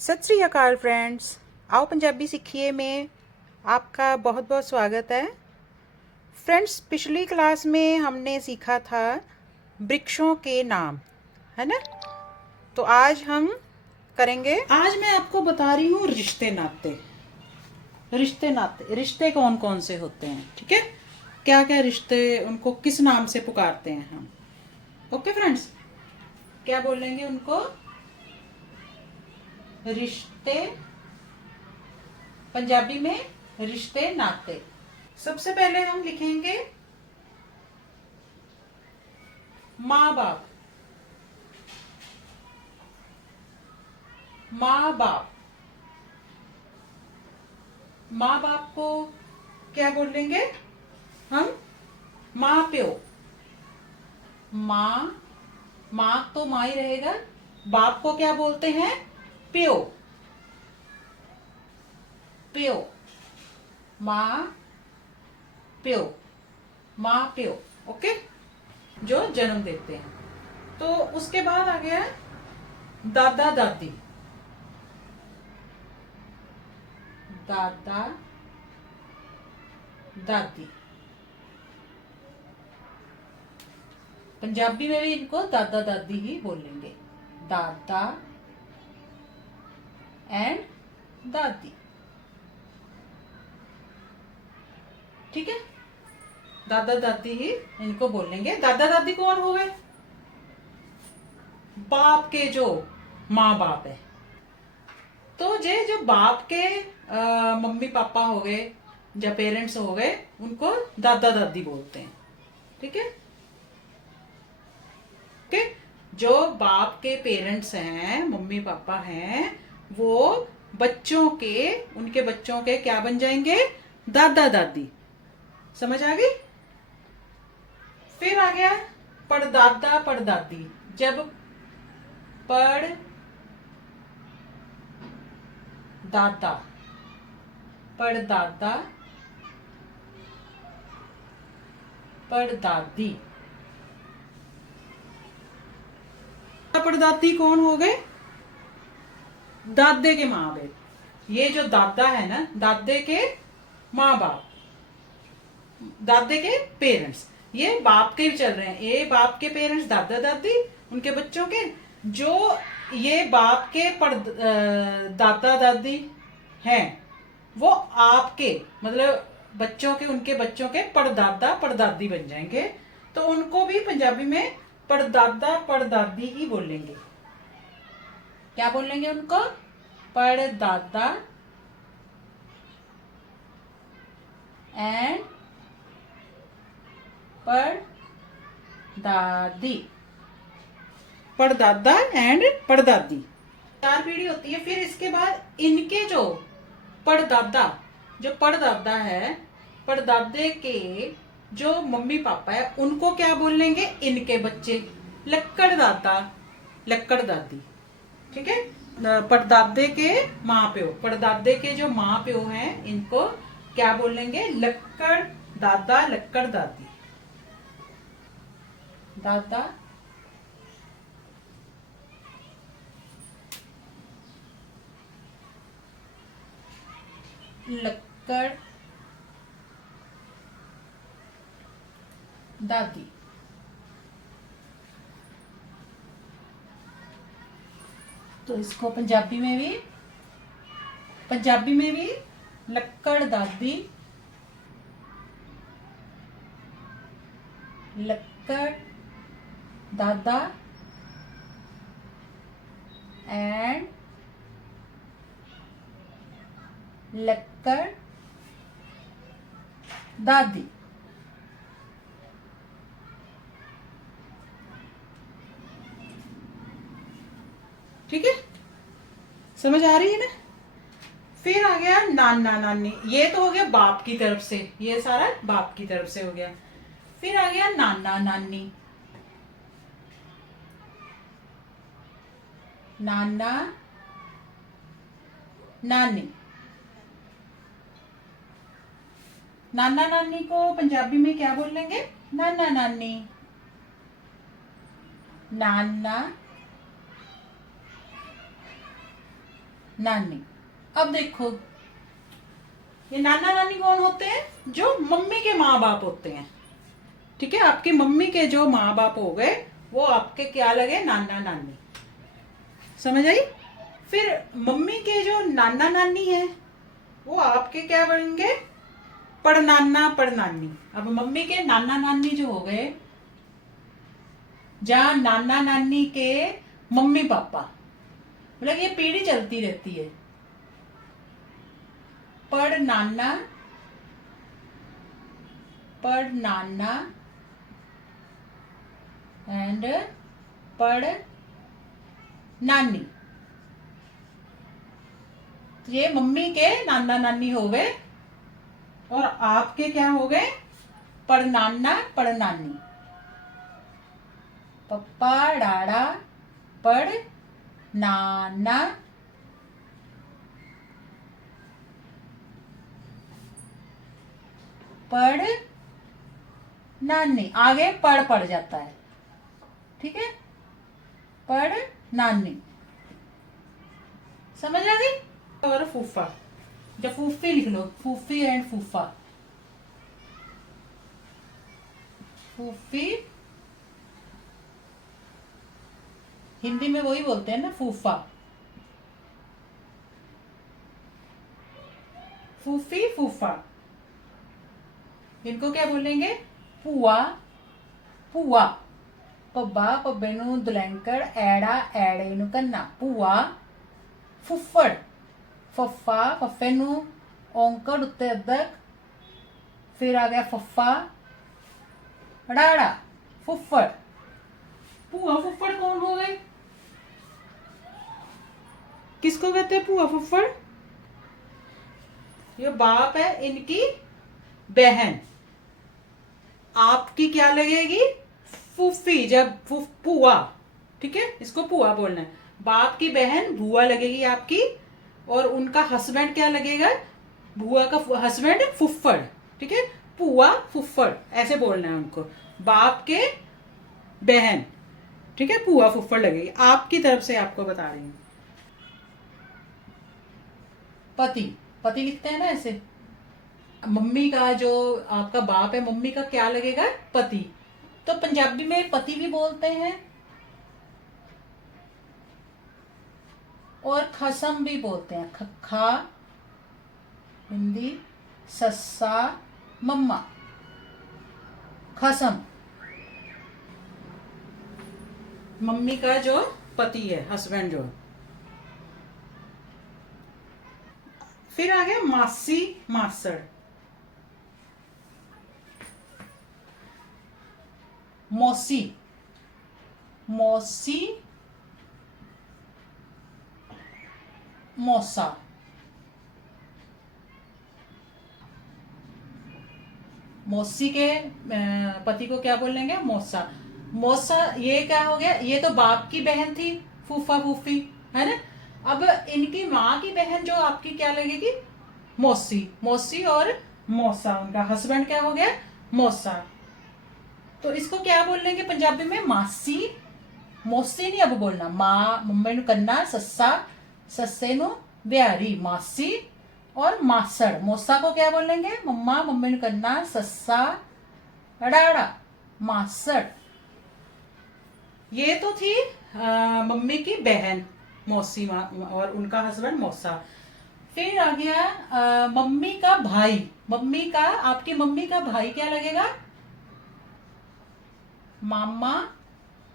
सत श्री अकाल फ्रेंड्स। आओ पंजाबी सीखिए में आपका बहुत बहुत स्वागत है। फ्रेंड्स, पिछली क्लास में हमने सीखा था वृक्षों के नाम, है ना। तो आज हम करेंगे, आज मैं आपको बता रही हूँ रिश्ते नाते। रिश्ते कौन कौन से होते हैं, ठीक है। क्या क्या रिश्ते, उनको किस नाम से पुकारते हैं हम। ओके फ्रेंड्स, क्या बोलेंगे उनको? रिश्ते, पंजाबी में रिश्ते नाते। सबसे पहले हम लिखेंगे माँ बाप। माँ बाप, माँ बाप को क्या बोलेंगे हम? माँ प्यो। माँ, माँ तो माँ ही रहेगा। बाप को क्या बोलते हैं? प्यो। प्यो, माँ प्यो, माँ प्यो। ओके, जो जन्म देते हैं। तो उसके बाद आ गया दादा दादी। दादा दादी, पंजाबी में भी इनको दादा दादी ही बोलेंगे। दादा एंड दादी, ठीक है। दादा दादी ही इनको बोलेंगे। दादा दादी कौन हो गए? बाप के जो माँ बाप है। तो जो बाप के मम्मी पापा हो गए या पेरेंट्स हो गए, उनको दादा दादी बोलते हैं, ठीक है। ओके, जो बाप के पेरेंट्स हैं, मम्मी पापा हैं, वो बच्चों के, उनके बच्चों के क्या बन जाएंगे? दादा दादी। समझ आ गई? फिर आ गया पड़दादा पड़दादी। जब पड़ दादा, पड़दादा पड़दादी। पड़दादी कौन हो गए? दादे के माँ बाप। ये जो दादा है ना, दादे के माँ बाप, दादे के पेरेंट्स, ये बाप के भी चल रहे हैं। ये बाप के पेरेंट्स दादा दादी, उनके बच्चों के, जो ये बाप के दादा दादी हैं, वो आपके मतलब बच्चों के, उनके बच्चों के पड़दादा पड़दादी बन जाएंगे। तो उनको भी पंजाबी में पड़दादा पड़दादी ही बोलेंगे। क्या बोलेंगे उनको? पड़दादा एंड पड़दादी। पड़दादा एंड पड़दादी, 4 पीढ़ी होती है। फिर इसके बाद इनके जो पड़दादा, जो पड़दादा है, पड़दादे के जो मम्मी पापा है, उनको क्या बोलेंगे? इनके बच्चे लक्कड़ दादा लक्कड़ दादी, ठीक है। पड़दादे के माँ प्यो, पड़दादे के जो माँ प्यो हैं, इनको क्या बोलेंगे? लक्कड़ दादा लक्कड़ दादी। दादा लक्कड़ दादी। तो इसको पंजाबी में भी लक्कड़ दादी, लक्कड़ दादा एंड लक्कड़ दादी, ठीक है। समझ आ रही है ना? फिर आ गया नाना नानी। ये तो हो गया बाप की तरफ से, ये सारा बाप की तरफ से हो गया। फिर आ गया नाना नानी। नाना नानी, नाना नानी को पंजाबी में क्या बोलेंगे? नाना नानी। नाना नानी। अब देखो, ये नाना नानी कौन होते हैं? जो मम्मी के माँ बाप होते हैं। ठीक है, आपकी मम्मी के जो माँ बाप हो गए वो आपके क्या लगे? नाना नानी। समझ आई? फिर मम्मी के जो नाना नानी है वो आपके क्या बनेंगे? पड़नाना पड़नानी। अब मम्मी के नाना नानी जो हो गए, जहाँ नाना नानी के मम्मी पापा, मतलब ये पीढ़ी चलती रहती है। पड़नाना पड़नाना एंड पड़ नानी। तो ये मम्मी के नाना नानी हो गए और आपके क्या हो गए? पड़नाना पड़नानी। पप्पा डाड़ा पड़ नाना पड़ नानी। आगे पड़ जाता है। ठीक है, पड़ नानी। समझ आ गई? और फूफा, जब फूफी लिख लो, फूफी एंड फूफा। फूफी हिंदी में वही बोलते हैं ना, फूफा। फूफी फूफा, इनको क्या बोलेंगे? पुआ पुआ। पब्बा पब्बेनु दुलैंकड़ एड़ा एड़ेनु कन्ना पुआ। फुफ्फड़ फफ्फा फफ्फेनु औंकड़ उत्ते अद्धक। फिर आ गया फफ्फा डाड़ा फुफ्फड़। पुआ फुफ्फड़ कौन हो गए? किसको कहते हैं पुआ फुफ्फड़? ये बाप है, इनकी बहन आपकी क्या लगेगी? फूफी। जब पुआ, ठीक है, इसको पुआ बोलना है। बाप की बहन बुआ लगेगी आपकी, और उनका हस्बैंड क्या लगेगा? बुआ का हस्बैंड फुफ्फड़। ठीक है, पुआ फुफ्फड़ ऐसे बोलना है उनको। बाप के बहन, ठीक है, पुआ फुफ्फड़ लगेगी आपकी तरफ से। आपको बता रही हूँ। पति, पति लिखते हैं ना ऐसे। मम्मी का जो आपका बाप है, मम्मी का क्या लगेगा? पति। तो पंजाबी में पति भी बोलते हैं और खसम भी बोलते हैं। खखा हिंदी, सस्सा मम्मा, खसम। मम्मी का जो पति है, हस्बैंड जो। फिर आ गया मासी मासड़। मौसी मौसी मौसा। मौसी के पति को क्या बोलेंगे? मौसा। मौसा ये क्या हो गया? ये तो बाप की बहन थी, फूफा फूफी, है ना। अब इनकी माँ की बहन जो आपकी क्या लगेगी? मौसी। मौसी और मौसा, उनका हस्बैंड क्या हो गया? मौसा। तो इसको क्या बोल लेंगे पंजाबी में? मासी। मौसी नहीं अब बोलना। माँ मम्मी नु कन्ना सस्सा, सस्से नु बिहारी मासी। और मासड़, मौसा को क्या बोलेंगे? मम्मा मम्मी नु कन्ना सस्सा अड़ाड़ा मासड़। ये तो थी मम्मी की बहन मौसी और उनका हस्बैंड मौसा। फिर आ गया मम्मी का भाई। मम्मी का, आपकी मम्मी का भाई क्या लगेगा? मामा।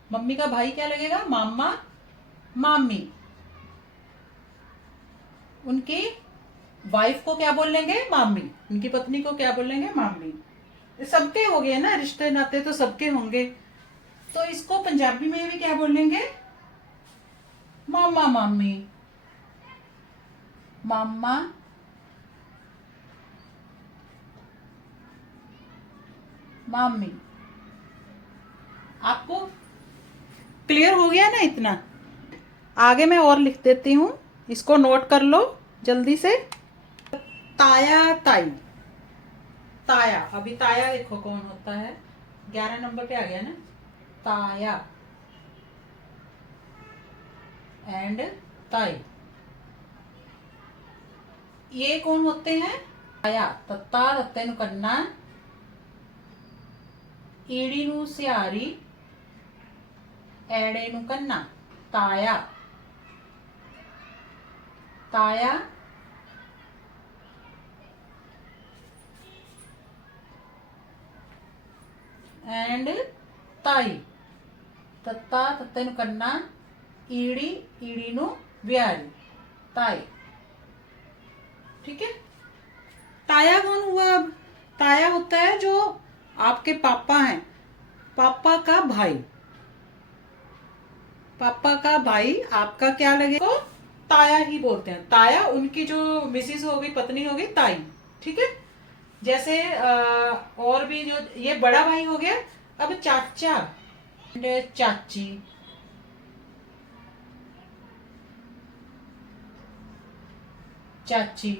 मम्मी का भाई क्या लगेगा? मामा मामी। उनकी वाइफ को क्या बोल लेंगे? मामी। उनकी पत्नी को क्या बोल लेंगे? मामी। सबके हो गए ना, रिश्ते नाते तो सबके होंगे। तो इसको पंजाबी में भी क्या बोलेंगे? मामा मामी। मामा मामी। आपको क्लियर हो गया ना इतना? आगे मैं और लिख देती हूँ, इसको नोट कर लो जल्दी से। ताया ताई। ताया, अभी ताया देखो कौन होता है। 11 नंबर पे आ गया ना, ताया एंड ताई। ये कौन होते हैं? ताया। तत्ता तत्ते नु कन्ना, ईड़ी नु सियारी, एड़े नु कन्ना। ताया। ताया एंड ताई। तत्ता तत्ते नु कन्ना, ईड़ी ईड़ी नु ब्यारी, ताई। ठीक है। ताया कौन हुआ? अब ताया होता है जो आपके पापा हैं, पापा का भाई। पापा का भाई आपका क्या लगेगा? तो ताया ही बोलते हैं। ताया उनकी जो मिसिस हो गई, पत्नी हो गई, ताई। ठीक है। जैसे और भी जो ये बड़ा भाई हो गया। अब चाचा, चाची, चाची,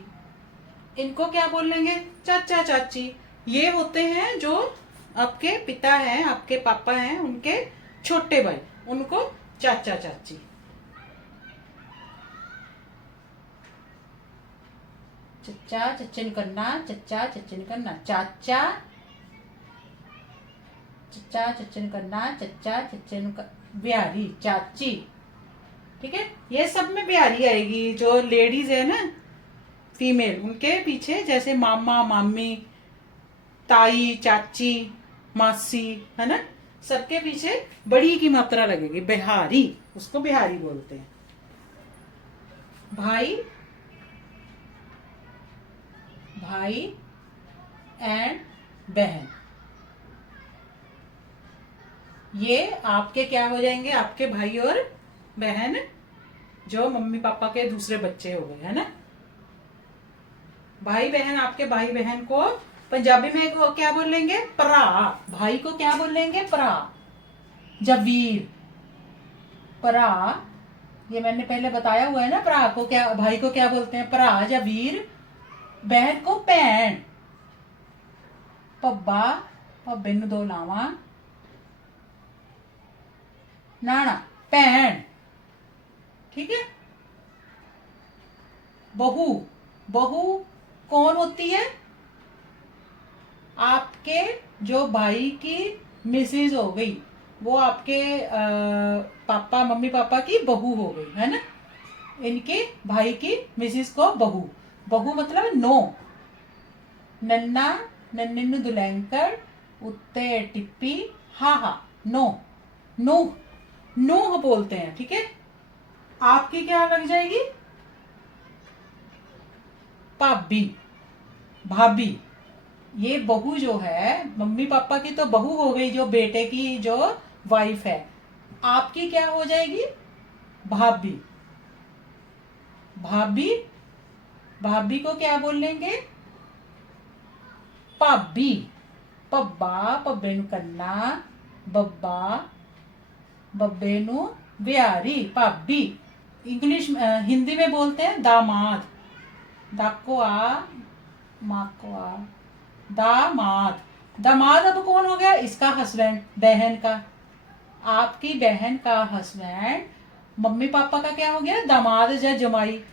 इनको क्या बोल लेंगे? चाचा चाची। ये होते हैं जो आपके पिता हैं, आपके पापा हैं, उनके छोटे भाई, उनको चाचा चाची। चच्चा चच्चन करना, चच्चा चच्चन करना, चाचा, चच्चा चच्चन करना, चच्चा चच्चन ब्यारी, चाची। ठीक है। ये सब में ब्यारी आएगी। जो लेडीज है ना, फीमेल, उनके पीछे जैसे मामा मामी, ताई चाची, मासी, है ना, सबके पीछे बड़ी की मात्रा लगेगी। बिहारी, उसको बिहारी बोलते हैं। भाई, भाई एंड बहन, ये आपके क्या हो जाएंगे? आपके भाई और बहन, जो मम्मी पापा के दूसरे बच्चे हो गए, है ना। भाई बहन, आपके भाई बहन को पंजाबी में को क्या बोलेंगे? भरा। भाई को क्या बोलेंगे? भरा। जवीर, भरा। ये मैंने पहले बताया हुआ है ना। भरा को क्या, भाई को क्या बोलते हैं? भरा या वीर। बहन को भैन। पब्बा, पब्बे नु दो लावा, नाना, भैन। ठीक है। बहू, बहू कौन होती है? आपके जो भाई की मिसेज हो गई, वो आपके पापा, मम्मी पापा की बहू हो गई, है ना। इनके भाई की मिसेज को बहू। बहू मतलब नो। नन्ना, नन्निनु दुलैंकर, उत्ते टिप्पी, हा हा, नो, नो, नो बोलते हैं। ठीक है। आपकी क्या लग जाएगी? भाभी, भाभी। ये बहू जो है, मम्मी पापा की तो बहू हो गई, जो बेटे की जो वाइफ है। आपकी क्या हो जाएगी? भाभी। भाभी, भाभी को क्या बोल लेंगे? भाभी। पब्बा, पब्बे नु कन्ना, बब्बा, बब्बे नु ब्यारी, भाभी। इंग्लिश हिंदी में बोलते हैं दामाद। दाको आ, माको आ, दामाद। दामाद अब कौन हो गया? इसका हस्बैंड, बहन का। आपकी बहन का हस्बैंड, मम्मी पापा का क्या हो गया? दामाद या जमाई,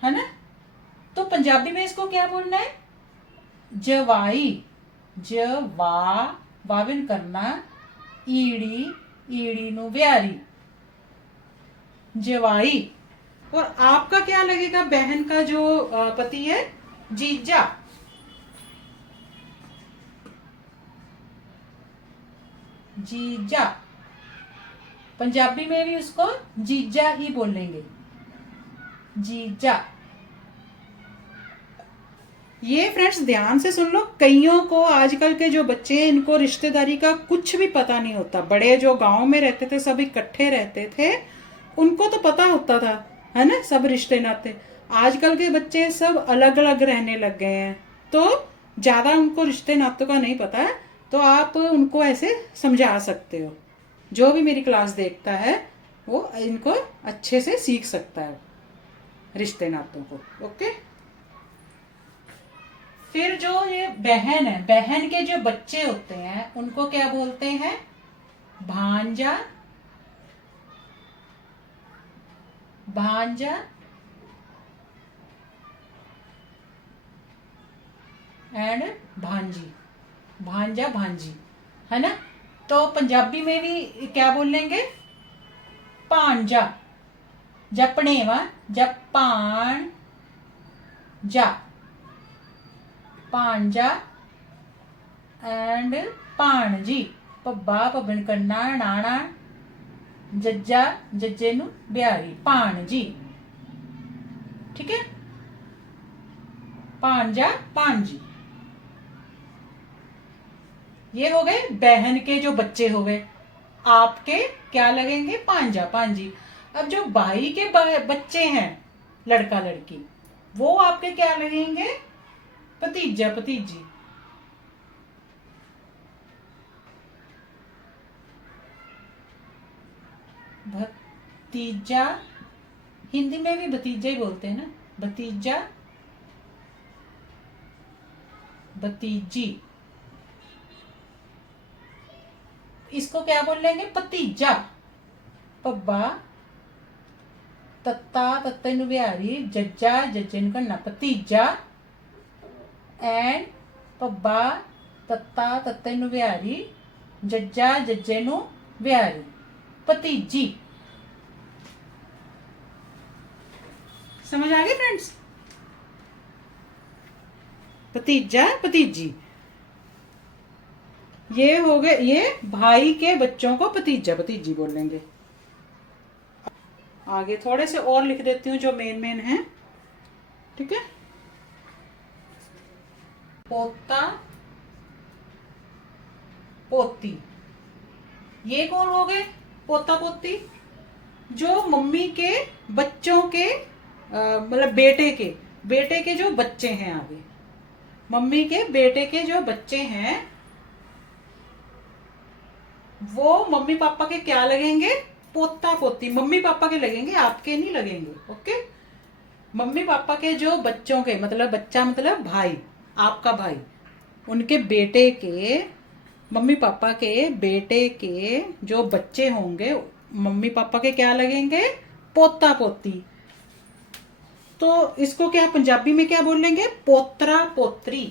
है ना। तो पंजाबी में इसको क्या बोलना है? जवाई। जवा, वाविन करना, ईड़ी, ईड़ी नु ब्यारी, जवाई। और आपका क्या लगेगा? बहन का जो पति है, जीजा। जीजा। पंजाबी में भी उसको जीजा ही बोलेंगे, जीजा। ये फ्रेंड्स ध्यान से सुन लो। कईयों को, आजकल के जो बच्चे हैं, इनको रिश्तेदारी का कुछ भी पता नहीं होता। बड़े जो गांव में रहते थे, सब इकट्ठे रहते थे, उनको तो पता होता था, है ना, सब रिश्ते नाते। आजकल के बच्चे सब अलग अलग रहने लग गए हैं, तो ज्यादा उनको रिश्ते नातों का नहीं पता है। तो आप उनको ऐसे समझा सकते हो। जो भी मेरी क्लास देखता है, वो इनको अच्छे से सीख सकता है, रिश्ते नातों को। ओके। फिर जो ये बहन है, बहन के जो बच्चे होते हैं, उनको क्या बोलते हैं? भांजा, भांजा, एंड भांजी, भांजा भांजी, है ना। तो पंजाबी में भी क्या बोलेंगे, भांजा, जपनेवा, जपान जा, भांजा एंड भाणजी, भब्बा भब्बन कन्ना नाना, जज्जा जज्जे नू बिहारी, भाणजी, ठीक है। भांजा भांजी, ये हो गए बहन के जो बच्चे हो गए, आपके क्या लगेंगे, भांजा भांजी। अब जो भाई के बच्चे हैं, लड़का लड़की, वो आपके क्या लगेंगे, भतीजा भतीजी। भतीजा, हिंदी में भी भतीजा ही बोलते हैं ना, भतीजा भतीजी, इसको क्या बोलेंगे, भतीजा, पब्बा तत्ता तत्ते नु बिहारी, जज्जा जज्जे नु कन्ना, भतीजा एंड पब्बा तत्ता तत्ते नु बिहारी, जज्जा जज्जे नु बिहारी, भतीजी। समझ आ गए फ्रेंड्स, भतीजा भतीजी, ये हो गए, ये भाई के बच्चों को भतीजा भतीजी बोलेंगे। आगे थोड़े से और लिख देती हूँ जो मेन मेन है, ठीक है। पोता पोती, ये कौन हो गए, पोता पोती, जो मम्मी के बच्चों के मतलब बेटे के जो बच्चे हैं, आगे मम्मी के बेटे के जो बच्चे हैं, वो मम्मी पापा के क्या लगेंगे, पोता पोती, मम्मी पापा के लगेंगे, आपके नहीं लगेंगे, ओके। मम्मी पापा के जो बच्चों के, मतलब बच्चा मतलब भाई, आपका भाई, उनके बेटे के, मम्मी पापा के बेटे के जो बच्चे होंगे, मम्मी पापा के क्या लगेंगे, पोता पोती। तो इसको क्या पंजाबी में क्या बोलेंगे, पोतरा पोत्री,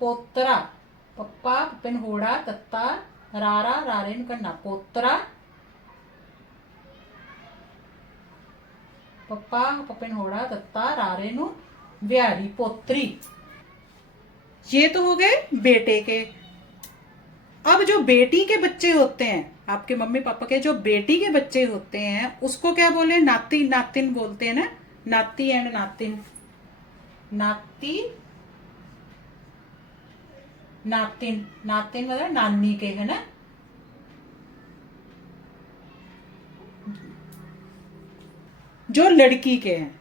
पोतरा, पप्पा पिन होड़ा तत्ता रारा रारेन करना, पोतरा, पप्पा पपिन होड़ा तत्ता रारे नु बिहारी, पोत्री। ये तो हो गए बेटे के। अब जो बेटी के बच्चे होते हैं, आपके मम्मी पापा के जो बेटी के बच्चे होते हैं, उसको क्या बोले, नाती नातिन बोलते हैं ना, नाती एंड नातिन, नाती नातिन, नातिन मतलब नानी के, है ना। जो लड़की के हैं,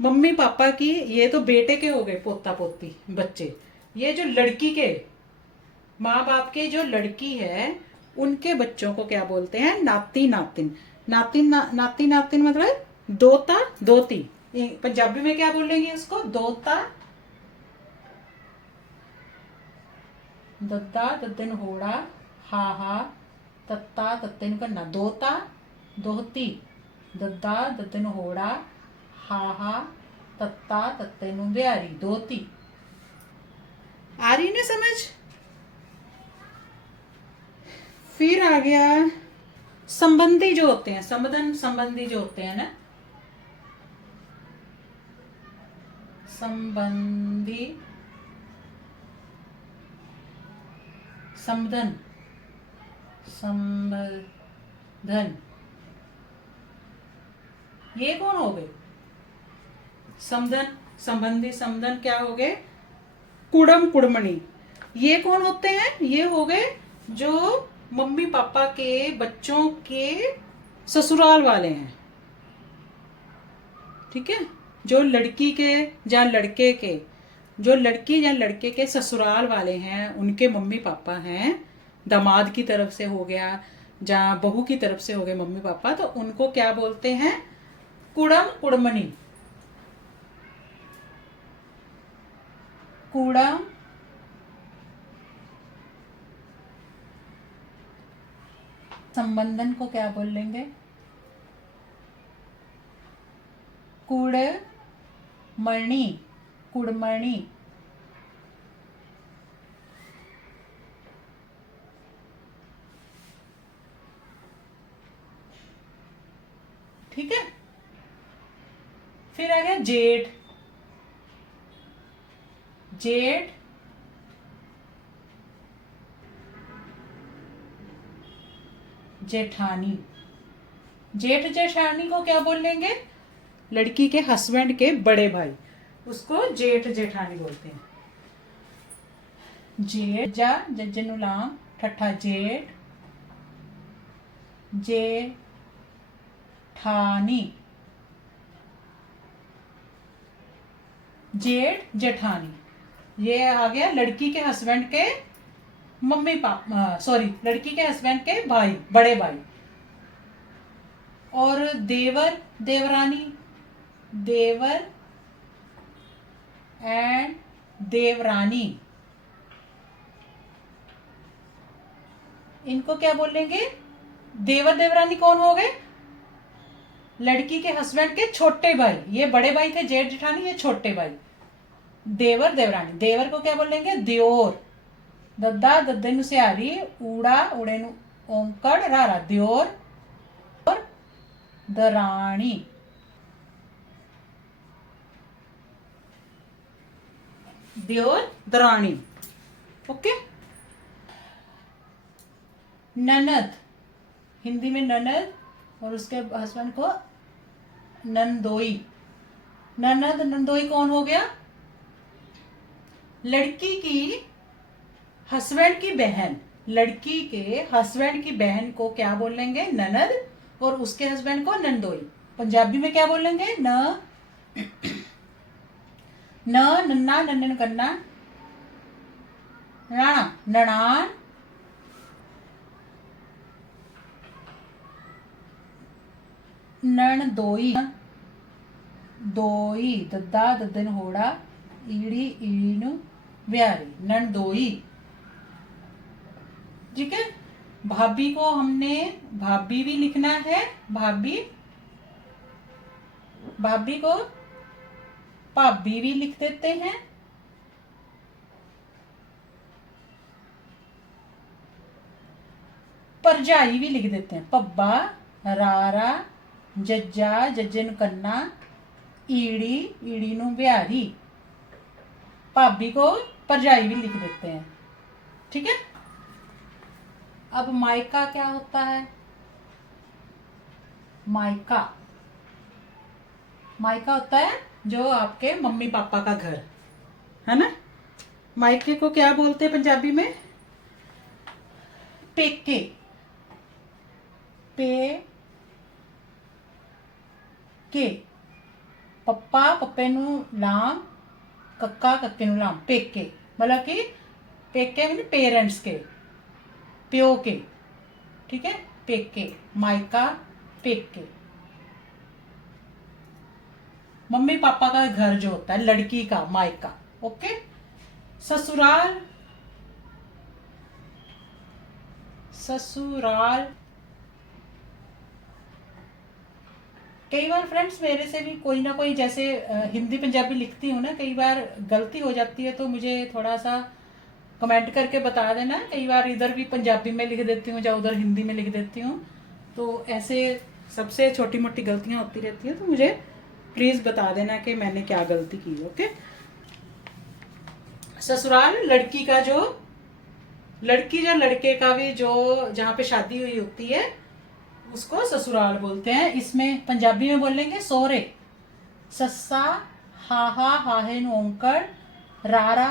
मम्मी पापा की, ये तो बेटे के हो गए पोता पोती बच्चे। ये जो लड़की के माँ बाप के जो लड़की है, उनके बच्चों को क्या बोलते हैं, नाती नातिन। नाती नातिन मतलब दोता दोती। पंजाबी में क्या बोलेंगे इसको, दोता, दद्दा दद्दन होड़ा, हा हा, तत्ता तत्तेन करना, दोता दोहती, दद्दा दद्दन होड़ा, हा हा, तत्ता तत्तेन बिहारी, दोती। आ रही ना समझ। फिर आ गया संबंधी जो होते हैं, संबंधन संबंधी जो होते हैं ना, संबंधी, संबंधन संबंधन, ये कौन हो गए, संबंधन संबंधी संबंधन क्या हो गए, कुड़म कुड़मणी। ये कौन होते हैं, ये हो गए जो मम्मी पापा के बच्चों के ससुराल वाले हैं, ठीक है। जो लड़की के या लड़के के, जो लड़की या लड़के के ससुराल वाले हैं, उनके मम्मी पापा हैं, दामाद की तरफ से हो गया या बहू की तरफ से हो गए मम्मी पापा, तो उनको क्या बोलते हैं, कुड़म कुड़मनी, कुड़म संबंधन को क्या बोल लेंगे, कुड़मणी, कुड़मणी, फिर आ गया जेठ, जेठ, जेठानी। जेठ जेठानी को क्या बोल लेंगे? लड़की के हस्बैंड के बड़े भाई, उसको जेठ जेठानी बोलते हैं। जेठ जा जज्जनु लाम ठट्ठा जेठ, जेठानी, जेठ जेठानी। ये आ गया लड़की के हस्बैंड के मम्मी पापा, सॉरी, लड़की के हस्बैंड के भाई, बड़े भाई। और देवर देवरानी, देवर एंड देवरानी, इनको क्या बोलेंगे? देवर देवरानी कौन हो गए? लड़की के हस्बैंड के छोटे भाई। ये बड़े भाई थे जेठ जेठानी, ये छोटे भाई। देवर देवरानी। देवर को क्या बोलेंगे? दियोर। दद्दा दद्दे नु सियारी, ऊड़ा उड़े नु ओंकड़ रारा, दियोर। और दरानी, दियोर दरानी। ओके। ननद, हिंदी में ननद, और उसके हस्बैंड को नंदोई। ननद नंदोई कौन हो गया? लड़की की हस्बैंड की बहन। लड़की के हस्बैंड की बहन को क्या बोलेंगे? ननद, और उसके हस्बैंड को नंदोई। पंजाबी में क्या बोलेंगे? न नन्ना नन्नन कन्ना, राणा ननान, नणदोई, दोई दद्दा दद्दन होड़ा, ईड़ी ईड़ीनु व्यारी, नणदोई। ठीक है। भाभी को हमने भाभी भी लिखना है, भाभी। भाभी को भाभी भी लिख देते हैं। परजाई भी लिख देते हैं, पब्बा रारा, जज्जा जज्जे नु कन्ना, ईड़ी ईड़ी नु बिहारी। भाभी को परजाई भी लिख देते हैं। ठीक है। अब मायका क्या होता है? मायका, मायका होता है जो आपके मम्मी पापा का घर है ना। मायके को क्या बोलते हैं पंजाबी में? पेके। पे के, पप्पा पप्पे नु लाम, कक्का कक्के नु लाम, पेके। मतलब कि पेके मतलब पेरेंट्स के, प्यो के। ठीक है। पेके, मायका, पेके। मम्मी पापा का घर जो होता है लड़की का, मायका। ओके। ससुराल, ससुराल। कई बार फ्रेंड्स मेरे से भी कोई ना कोई, जैसे हिंदी पंजाबी लिखती हूँ ना, कई बार गलती हो जाती है, तो मुझे थोड़ा सा कमेंट करके बता देना। कई बार इधर भी पंजाबी में लिख देती हूँ या उधर हिंदी में लिख देती हूँ, तो ऐसे सबसे छोटी मोटी गलतियाँ होती रहती हैं, तो मुझे प्लीज़ बता देना कि मैंने क्या गलती की। ओके। ससुराल, लड़की का जो, लड़की या लड़के का भी जो जहाँ पे शादी हुई होती है उसको ससुराल बोलते हैं। इसमें पंजाबी में बोलेंगे सोरे। सस्सा हाहा हाहे नु ओंकड़, रारा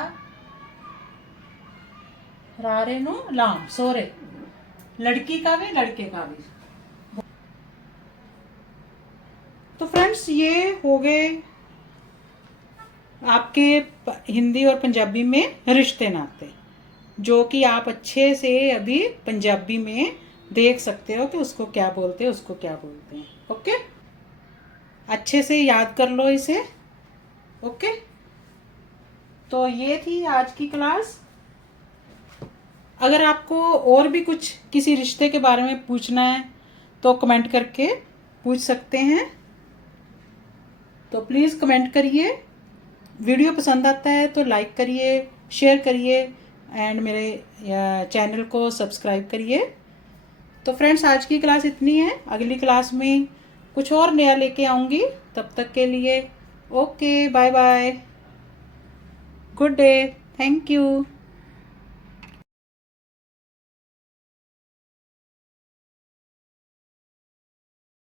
रारे नु लाम, सोरे। लड़की का भी लड़के का भी। तो फ्रेंड्स ये हो गए आपके हिंदी और पंजाबी में रिश्ते नाते, जो कि आप अच्छे से अभी पंजाबी में देख सकते हो कि उसको क्या बोलते हैं, उसको क्या बोलते हैं। ओके। अच्छे से याद कर लो इसे। ओके। तो ये थी आज की क्लास। अगर आपको और भी कुछ किसी रिश्ते के बारे में पूछना है तो कमेंट करके पूछ सकते हैं। तो प्लीज़ कमेंट करिए। वीडियो पसंद आता है तो लाइक करिए, शेयर करिए एंड मेरे चैनल को सब्सक्राइब करिए। तो फ्रेंड्स आज की क्लास इतनी है। अगली क्लास में कुछ और नया लेके आऊँगी। तब तक के लिए okay, bye bye, good day, thank you.